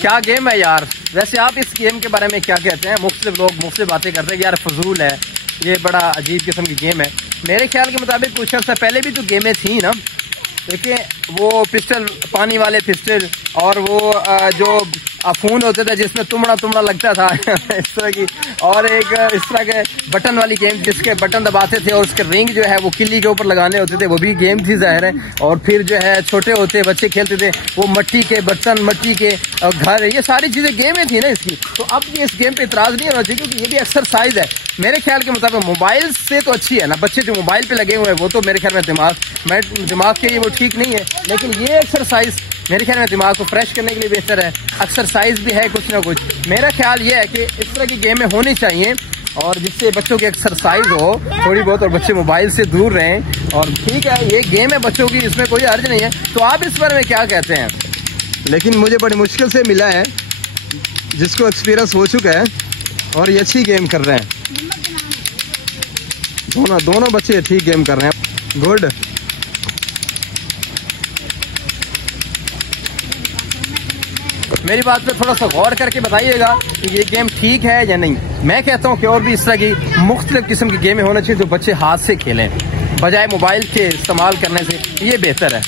क्या गेम है यार। वैसे आप इस गेम के बारे में क्या कहते हैं? मुख्तलिफ लोग मुख्तलिफ बातें करते हैं कि यार फजूल है, ये बड़ा अजीब किस्म की गेम है। मेरे ख्याल के मुताबिक कुछ अर्सा पहले भी तो गेमें थी ना, देखिए वो पिस्टल, पानी वाले पिस्टल, और वो जो फोन होते थे जिसमें तुमड़ा लगता था इस तरह की, और एक इस तरह के बटन वाली गेम जिसके बटन दबाते थे और उसके रिंग जो है वो किल्ली के ऊपर लगाने होते थे, वो भी गेम थी जाहिर है। और फिर जो है छोटे होते बच्चे खेलते थे वो मट्टी के बर्तन, मट्टी के घर, ये सारी चीजें गेमें थी ना इसकी। तो अब ये इस गेम पे इतराज नहीं होना चाहिए क्योंकि ये भी एक्सरसाइज है मेरे ख्याल के मुताबिक। मोबाइल से तो अच्छी है ना, बच्चे जो मोबाइल पे लगे हुए हैं वो तो मेरे ख्याल में दिमाग के लिए वो ठीक नहीं है, लेकिन ये एक्सरसाइज मेरे ख्याल में दिमाग को फ्रेश करने के लिए बेहतर है। एक्सरसाइज भी है कुछ ना कुछ। मेरा ख्याल ये है कि इस तरह की गेमें होनी चाहिए और जिससे बच्चों की एक्सरसाइज हो थोड़ी बहुत और बच्चे मोबाइल से दूर रहें। और ठीक है ये गेम है बच्चों की, इसमें कोई अर्ज नहीं है। तो आप इस बारे में क्या कहते हैं? लेकिन मुझे बड़ी मुश्किल से मिला है जिसको एक्सपीरियंस हो चुका है और ये अच्छी गेम कर रहे हैं। दोनों बच्चे ठीक गेम कर रहे हैं। गुड। मेरी बात पे थोड़ा सा गौर करके बताइएगा कि ये गेम ठीक है या नहीं। मैं कहता हूँ कि और भी इस तरह की मुख्तलिफ किस्म की गेमें होना चाहिए जो बच्चे हाथ से खेलें बजाय मोबाइल के इस्तेमाल करने से, ये बेहतर है।